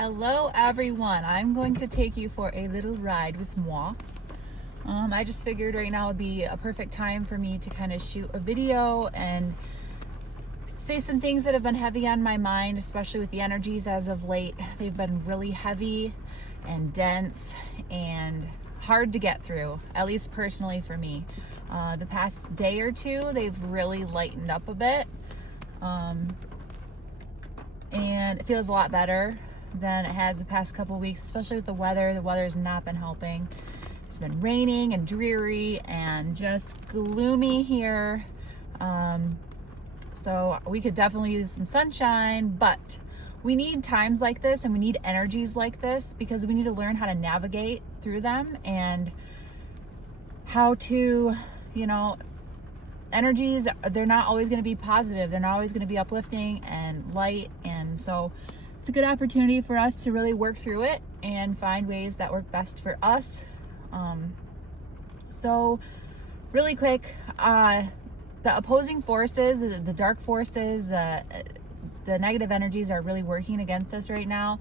Hello everyone, I'm going to take you for a little ride with moi. I just figured right now would be a perfect time for me to kind of shoot a video and say some things that have been heavy on my mind, especially with the energies as of late. They've been really heavy and dense and hard to get through, at least personally for me. The past day or two, they've really lightened up a bit. And it feels a lot better than it has the past couple weeks, especially with the weather. The weather's not been helping. It's been raining and dreary and just gloomy here. So we could definitely use some sunshine, but we need times like this and we need energies like this because we need to learn how to navigate through them and how to, energies, they're not always going to be positive. They're not always going to be uplifting and light. And so it's a good opportunity for us to really work through it and find ways that work best for us. So really quick, the opposing forces, the dark forces, the negative energies are really working against us right now,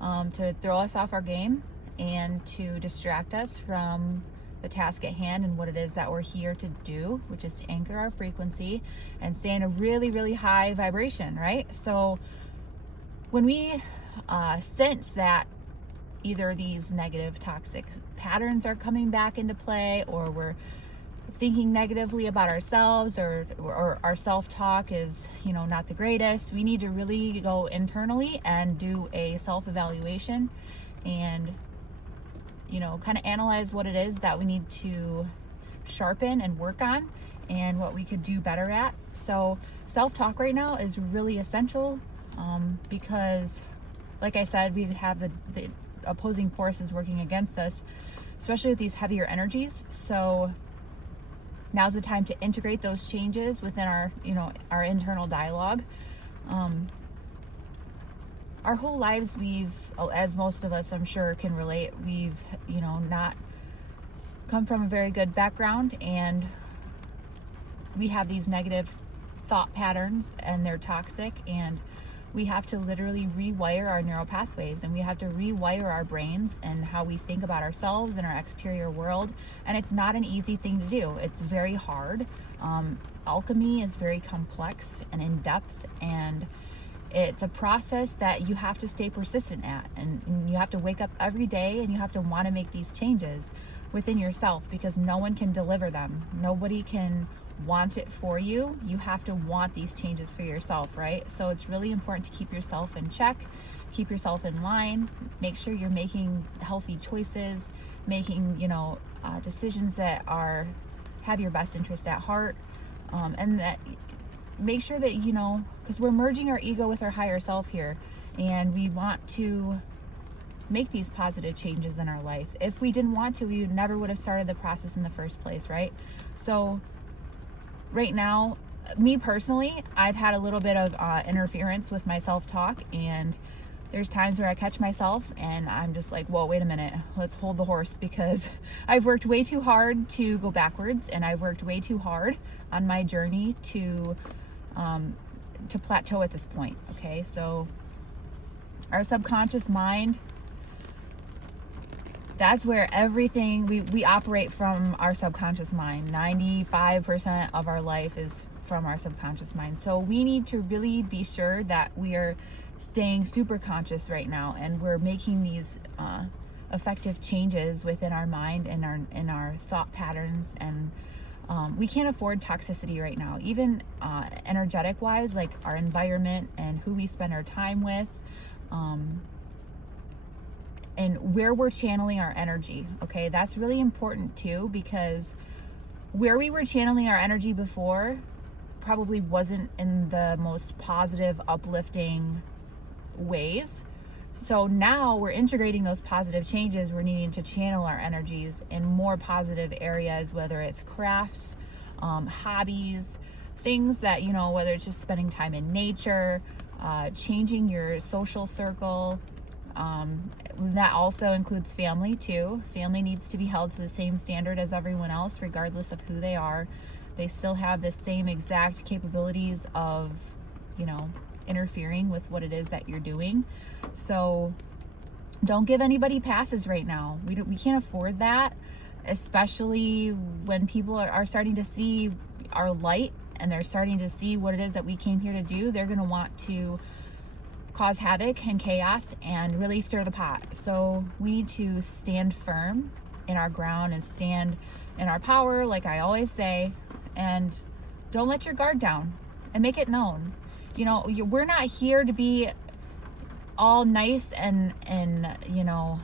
to throw us off our game and to distract us from the task at hand and what it is that we're here to do, which is to anchor our frequency and stay in a really, really high vibration, right? So when we sense that either these negative toxic patterns are coming back into play, or we're thinking negatively about ourselves, or our self-talk is not the greatest, we need to really go internally and do a self-evaluation and kind of analyze what it is that we need to sharpen and work on and what we could do better at. So self-talk right now is really essential, because like I said, we have the opposing forces working against us, especially with these heavier energies. So now's the time to integrate those changes within our internal dialogue. Our whole lives, as most of us I'm sure can relate, we've not come from a very good background, and we have these negative thought patterns and they're toxic, and we have to literally rewire our neural pathways, and we have to rewire our brains and how we think about ourselves and our exterior world. And it's not an easy thing to do. It's very hard. Alchemy is very complex and in depth, and it's a process that you have to stay persistent at, and you have to wake up every day and you have to want to make these changes within yourself, because no one can deliver them. Nobody can want it for you. You have to want these changes for yourself, right? So it's really important to keep yourself in check, keep yourself in line, make sure you're making healthy choices, making decisions that have your best interest at heart, and that make sure that because we're merging our ego with our higher self here, and we want to make these positive changes in our life. If we didn't want to, we never would have started the process in the first place, right? So right now, me personally, I've had a little bit of interference with my self-talk, and there's times where I catch myself and I'm just like, whoa, wait a minute, let's hold the horse, because I've worked way too hard to go backwards, and I've worked way too hard on my journey to plateau at this point. Okay, so our subconscious mind, that's where everything, we operate from our subconscious mind. 95% of our life is from our subconscious mind. So we need to really be sure that we are staying super conscious right now, and we're making these effective changes within our mind and our thought patterns. And we can't afford toxicity right now, even energetic wise, like our environment and who we spend our time with, and where we're channeling our energy. Okay, that's really important too, because where we were channeling our energy before probably wasn't in the most positive, uplifting ways. So now we're integrating those positive changes. We're needing to channel our energies in more positive areas, whether it's crafts, hobbies, things that, whether it's just spending time in nature, changing your social circle. That also includes family too. Family needs to be held to the same standard as everyone else, regardless of who they are. They still have the same exact capabilities of, interfering with what it is that you're doing. So Don't give anybody passes right now. We can't afford that, especially when people are starting to see our light and they're starting to see what it is that we came here to do. They're going to want to cause havoc and chaos and really stir the pot. So we need to stand firm in our ground and stand in our power, like I always say, and don't let your guard down and make it known. You know, we're not here to be all nice and you know,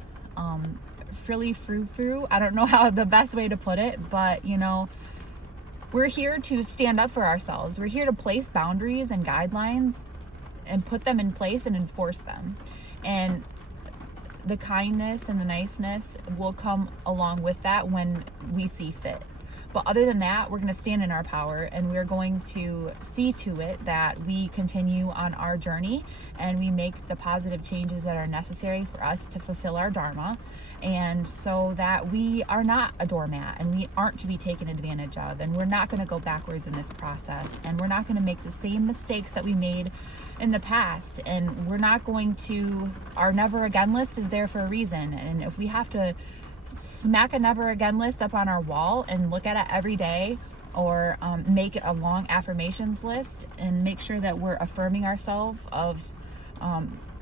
frilly frou-frou. I don't know how the best way to put it, but you know, we're here to stand up for ourselves. We're here to place boundaries and guidelines and put them in place and enforce them. And the kindness and the niceness will come along with that when we see fit. But other than that, we're going to stand in our power, and we're going to see to it that we continue on our journey and we make the positive changes that are necessary for us to fulfill our dharma, and so that we are not a doormat and we aren't to be taken advantage of, and we're not going to go backwards in this process, and we're not going to make the same mistakes that we made in the past, and we're not going to, our never again list is there for a reason. And if we have to smack a never again list up on our wall and look at it every day, or make it a long affirmations list and make sure that we're affirming ourselves of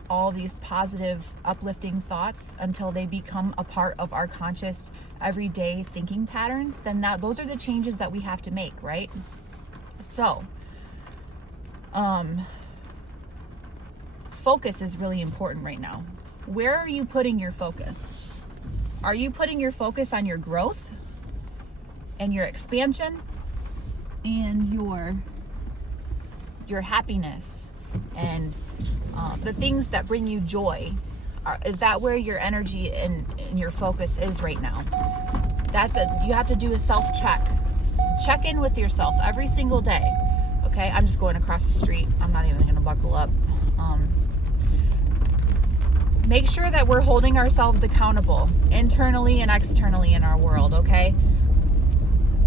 all these positive uplifting thoughts until they become a part of our conscious everyday thinking patterns, then those are the changes that we have to make, right? So focus is really important right now. Where are you putting your focus? Are you putting your focus on your growth and your expansion and your happiness and the things that bring you joy? Is that where your energy and your focus is right now? You have to do a self-check. Check in with yourself every single day. Okay, I'm just going across the street. I'm not even going to buckle up. Make sure that we're holding ourselves accountable internally and externally in our world, okay?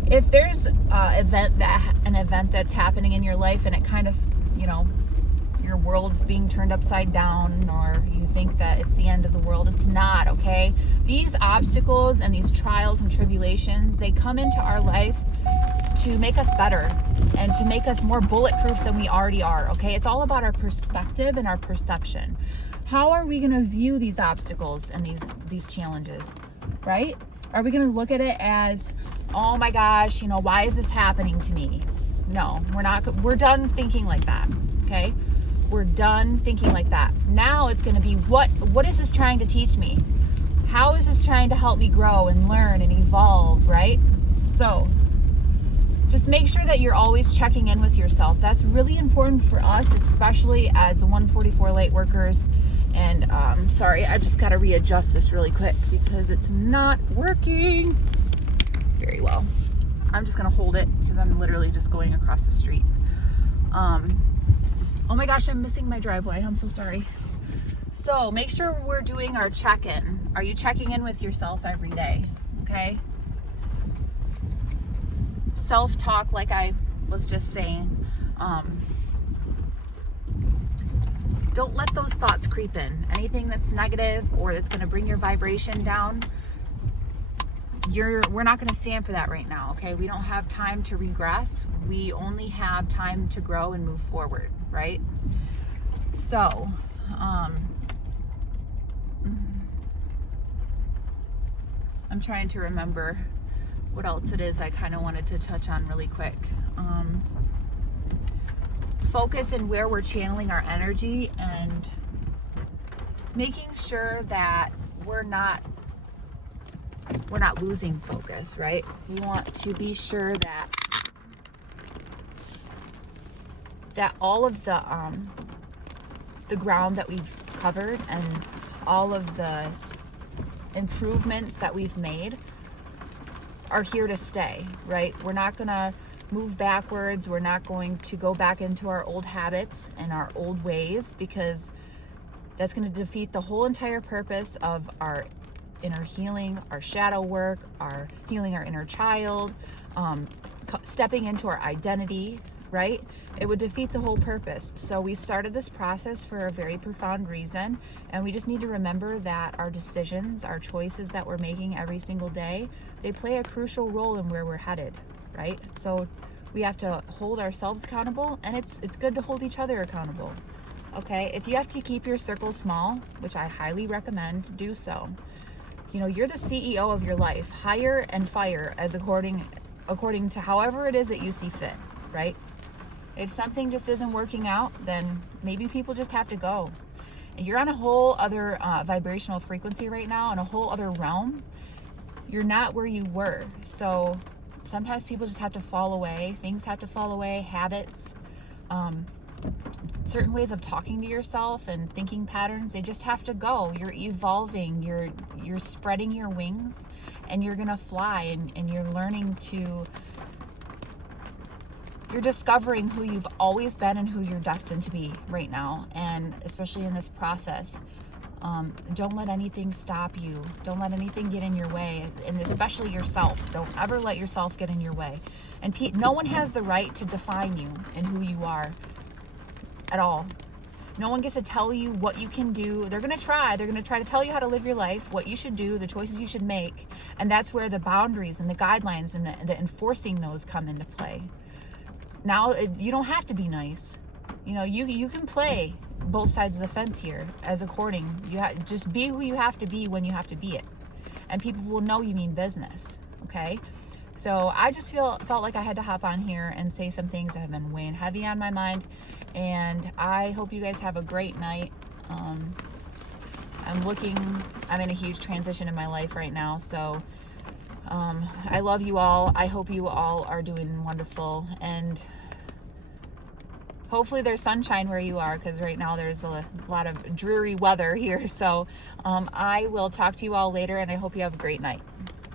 If there's an event that's happening in your life and it kind of, you know, your world's being turned upside down, or you think that it's the end of the world, it's not, okay? These obstacles and these trials and tribulations, they come into our life to make us better and to make us more bulletproof than we already are, okay? It's all about our perspective and our perception. How are we going to view these obstacles and these challenges, right? Are we going to look at it as, oh my gosh, you know, why is this happening to me? No, we're not. We're done thinking like that, okay? We're done thinking like that. Now it's going to be, what is this trying to teach me? How is this trying to help me grow and learn and evolve, right? So just make sure that you're always checking in with yourself. That's really important for us, especially as 144 light workers. And sorry, I just got to readjust this really quick because it's not working very well. I'm just going to hold it because I'm literally just going across the street. Oh my gosh, I'm missing my driveway. I'm so sorry. So make sure we're doing our check-in. Are you checking in with yourself every day? Okay. Self-talk, like I was just saying. Don't let those thoughts creep in. Anything that's negative or that's going to bring your vibration down, we're not going to stand for that right now, okay? We don't have time to regress. We only have time to grow and move forward, right? So, I'm trying to remember what else it is I kind of wanted to touch on really quick. Focus in where we're channeling our energy and making sure that we're not losing focus, right? We want to be sure that all of the ground that we've covered and all of the improvements that we've made are here to stay, right? We're not gonna move backwards. We're not going to go back into our old habits and our old ways, because that's going to defeat the whole entire purpose of our inner healing, our shadow work, our healing our inner child, stepping into our identity, right? It would defeat the whole purpose. So we started this process for a very profound reason, and we just need to remember that our decisions, our choices that we're making every single day, they play a crucial role in where we're headed, right? So we have to hold ourselves accountable, and it's good to hold each other accountable. Okay, if you have to keep your circle small, which I highly recommend, do so. You know, you're the CEO of your life. Hire and fire as according to however it is that you see fit, right? If something just isn't working out, then maybe people just have to go. You're on a whole other vibrational frequency right now, in a whole other realm. You're not where you were. So sometimes people just have to fall away. Things have to fall away, habits, certain ways of talking to yourself and thinking patterns, they just have to go. You're evolving, you're spreading your wings, and you're gonna fly, and you're learning to, you're discovering who you've always been and who you're destined to be right now. And especially in this process, don't let anything stop you. Don't let anything get in your way, and especially yourself. Don't ever let yourself get in your way. And no one has the right to define you and who you are at all. No one gets to tell you what you can do. They're going to try to tell you how to live your life, what you should do, the choices you should make. And that's where the boundaries and the guidelines and the enforcing those come into play. Now, you don't have to be nice. You know, you can play both sides of the fence here as according. Just be who you have to be when you have to be it. And people will know you mean business, okay? So I just felt like I had to hop on here and say some things that have been weighing heavy on my mind. And I hope you guys have a great night. I'm in a huge transition in my life right now. So I love you all. I hope you all are doing wonderful. And hopefully there's sunshine where you are, because right now there's a lot of dreary weather here. So I will talk to you all later, and I hope you have a great night.